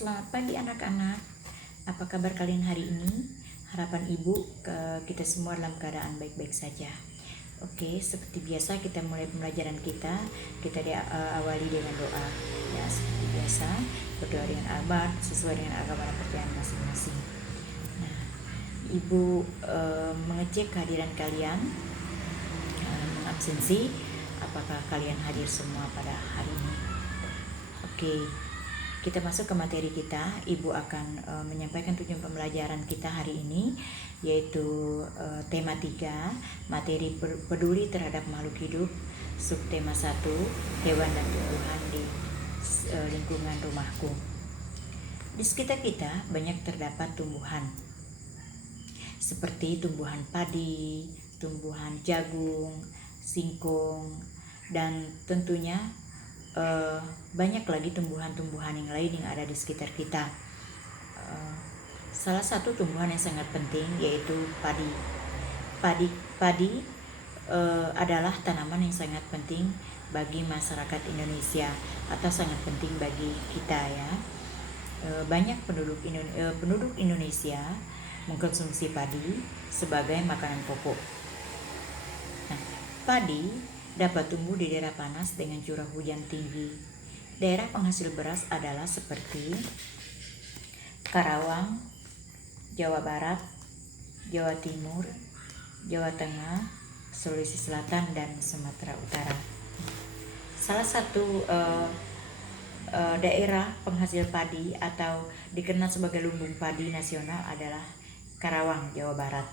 Selamat pagi anak-anak. Apa kabar kalian hari ini? Harapan ibu kita semua dalam keadaan baik-baik saja. Oke, seperti biasa kita mulai pembelajaran kita. Kita diawali dengan doa. Ya, seperti biasa berdoa dengan abad sesuai dengan agama dan percayaan masing-masing. Nah, ibu mengecek kehadiran kalian, mengabsensi. Apakah kalian hadir semua pada hari ini? Oke. Kita masuk ke materi kita. Ibu akan menyampaikan tujuan pembelajaran kita hari ini, yaitu tema 3, materi peduli terhadap makhluk hidup, subtema 1, hewan dan tumbuhan di lingkungan rumahku. Di sekitar kita banyak terdapat tumbuhan, seperti tumbuhan padi, tumbuhan jagung, singkong, dan tentunya banyak lagi tumbuhan-tumbuhan yang lain yang ada di sekitar kita. Salah satu tumbuhan yang sangat penting yaitu padi. Padi adalah tanaman yang sangat penting bagi masyarakat Indonesia atau sangat penting bagi kita ya. Banyak penduduk Indonesia mengkonsumsi padi sebagai makanan pokok. Nah, padi dapat tumbuh di daerah panas dengan curah hujan tinggi. Daerah penghasil beras adalah seperti Karawang, Jawa Barat, Jawa Timur, Jawa Tengah, Sulawesi Selatan, dan Sumatera Utara. Salah satu daerah penghasil padi atau dikenal sebagai lumbung padi nasional adalah Karawang, Jawa Barat.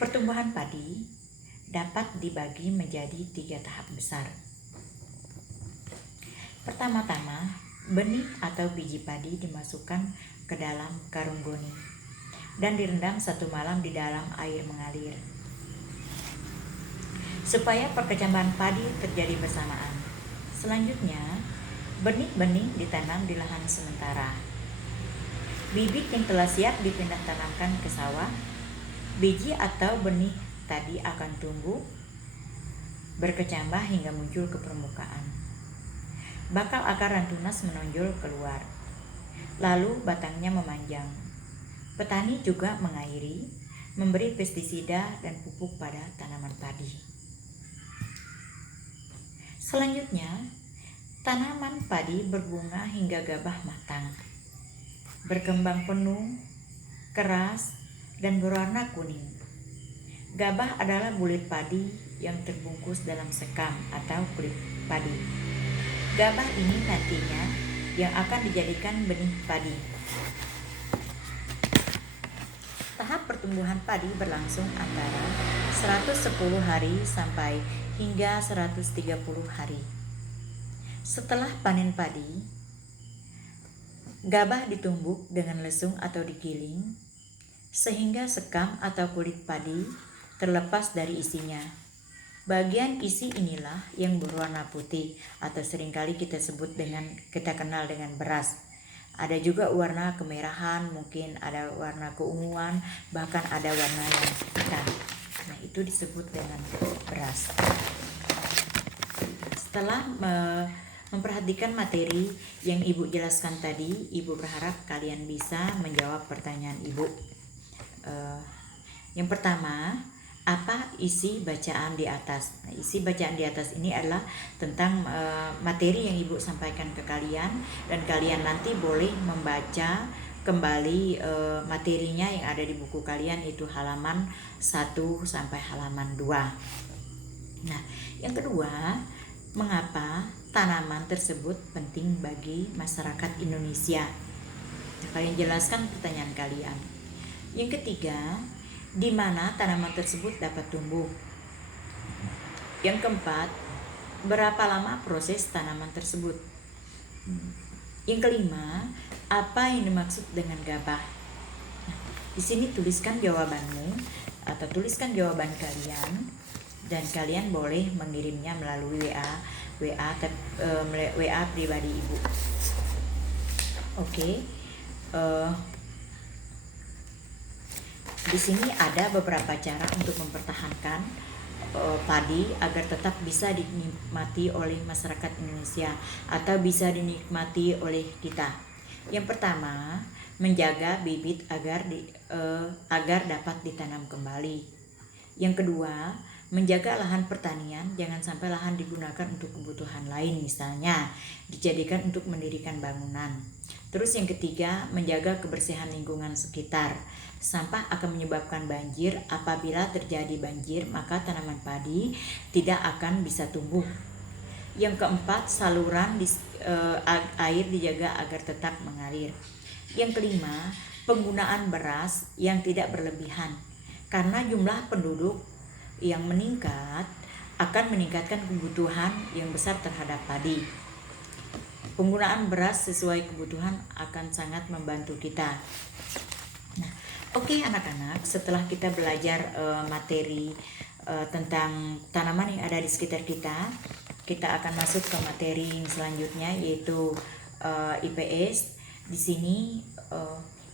Pertumbuhan padi dapat dibagi menjadi 3 tahap besar. Pertama-tama, benih atau biji padi dimasukkan ke dalam karung goni dan direndam 1 malam di dalam air mengalir, supaya perkecambahan padi terjadi bersamaan. Selanjutnya, benih-benih ditanam di lahan sementara. Bibit yang telah siap dipindah tanamkan ke sawah. Biji atau benih tadi akan tumbuh, berkecambah hingga muncul ke permukaan. Bakal akar dan tunas menonjol keluar, lalu batangnya memanjang. Petani juga mengairi, memberi pestisida dan pupuk pada tanaman padi. Selanjutnya, tanaman padi berbunga hingga gabah matang, berkembang penuh, keras, dan berwarna kuning. Gabah adalah bulir padi yang terbungkus dalam sekam atau kulit padi. Gabah ini nantinya yang akan dijadikan benih padi. Tahap pertumbuhan padi berlangsung antara 110 hari sampai hingga 130 hari. Setelah panen padi, gabah ditumbuk dengan lesung atau digiling sehingga sekam atau kulit padi terlepas dari isinya. Bagian isi inilah yang berwarna putih atau seringkali kita kenal dengan beras. Ada juga warna kemerahan, mungkin ada warna keunguan, bahkan ada warna yang hitam. Nah, itu disebut dengan beras. Setelah memperhatikan materi yang Ibu jelaskan tadi, Ibu berharap kalian bisa menjawab pertanyaan Ibu. Yang pertama, apa isi bacaan di atas? Nah, isi bacaan di atas ini adalah tentang materi yang Ibu sampaikan ke kalian, dan kalian nanti boleh membaca kembali materinya yang ada di buku kalian, itu halaman 1 sampai halaman 2. Nah, yang kedua, mengapa tanaman tersebut penting bagi masyarakat Indonesia? Nah, kalian jelaskan pertanyaan kalian. Yang ketiga, di mana tanaman tersebut dapat tumbuh? Yang keempat, berapa lama proses tanaman tersebut? Yang kelima, apa yang dimaksud dengan gabah? Nah, di sini tuliskan jawabanmu atau tuliskan jawaban kalian, dan kalian boleh mengirimnya melalui WA pribadi Ibu. Oke. Di sini ada beberapa cara untuk mempertahankan padi agar tetap bisa dinikmati oleh masyarakat Indonesia atau bisa dinikmati oleh kita. Yang pertama, menjaga bibit agar dapat ditanam kembali. Yang kedua, menjaga lahan pertanian, jangan sampai lahan digunakan untuk kebutuhan lain, misalnya dijadikan untuk mendirikan bangunan. Terus yang ketiga, menjaga kebersihan lingkungan sekitar. Sampah akan menyebabkan banjir. Apabila terjadi banjir, maka tanaman padi tidak akan bisa tumbuh. Yang keempat, saluran air dijaga agar tetap mengalir. Yang kelima, penggunaan beras yang tidak berlebihan. Karena jumlah penduduk yang meningkat akan meningkatkan kebutuhan yang besar terhadap padi. Penggunaan beras sesuai kebutuhan akan sangat membantu kita. Nah, oke anak-anak, setelah kita belajar materi tentang tanaman yang ada di sekitar kita, kita akan masuk ke materi selanjutnya, yaitu IPS. Di sini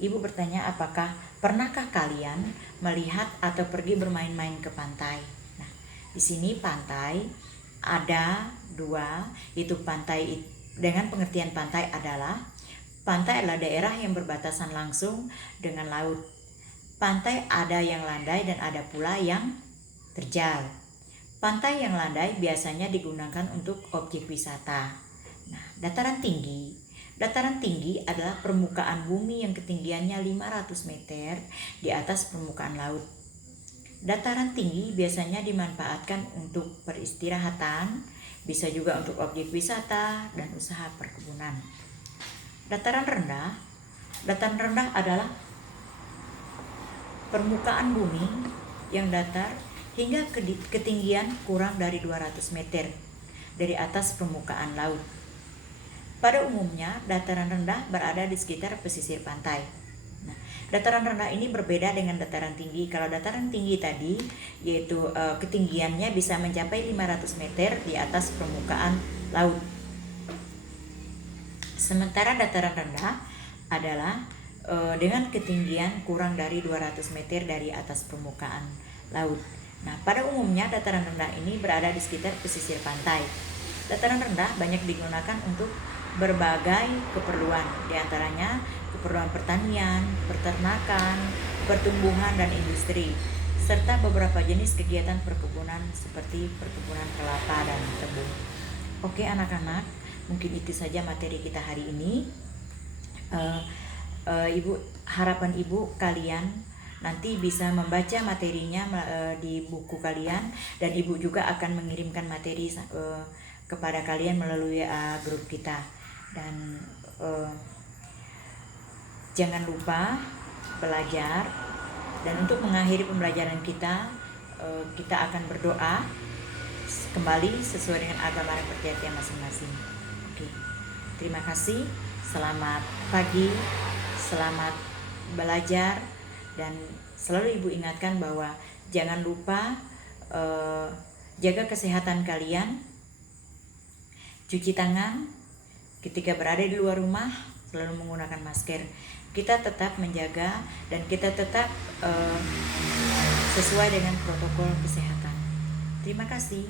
Ibu bertanya, apakah pernahkah kalian melihat atau pergi bermain-main ke pantai? Nah, di sini pantai ada dua, yaitu pantai dengan pengertian pantai adalah daerah yang berbatasan langsung dengan laut. Pantai ada yang landai dan ada pula yang terjal. Pantai yang landai biasanya digunakan untuk objek wisata. Nah, dataran tinggi adalah permukaan bumi yang ketinggiannya 500 meter di atas permukaan laut. Dataran tinggi biasanya dimanfaatkan untuk peristirahatan, bisa juga untuk objek wisata dan usaha perkebunan. Dataran rendah adalah permukaan bumi yang datar hingga ketinggian kurang dari 200 meter dari atas permukaan laut. Pada umumnya, dataran rendah berada di sekitar pesisir pantai. Nah, dataran rendah ini berbeda dengan dataran tinggi. Kalau dataran tinggi tadi, yaitu ketinggiannya bisa mencapai 500 meter di atas permukaan laut. Sementara dataran rendah adalah dengan ketinggian kurang dari 200 meter dari atas permukaan laut. Nah, pada umumnya dataran rendah ini berada di sekitar pesisir pantai. Dataran rendah banyak digunakan untuk berbagai keperluan, diantaranya keperluan pertanian, peternakan, pertumbuhan dan industri, serta beberapa jenis kegiatan perkebunan seperti perkebunan kelapa dan tebu. Oke anak-anak, mungkin itu saja materi kita hari ini. Harapan ibu kalian nanti bisa membaca materinya di buku kalian, dan ibu juga akan mengirimkan materi kepada kalian melalui grup kita. Dan jangan lupa belajar, dan untuk mengakhiri pembelajaran kita, kita akan berdoa kembali sesuai dengan agama dan percayaan masing-masing. Oke. Terima kasih, selamat pagi, selamat belajar, dan selalu ibu ingatkan bahwa jangan lupa jaga kesehatan kalian, cuci tangan ketika berada di luar rumah, selalu menggunakan masker. Kita tetap menjaga dan kita tetap sesuai dengan protokol kesehatan. Terima kasih.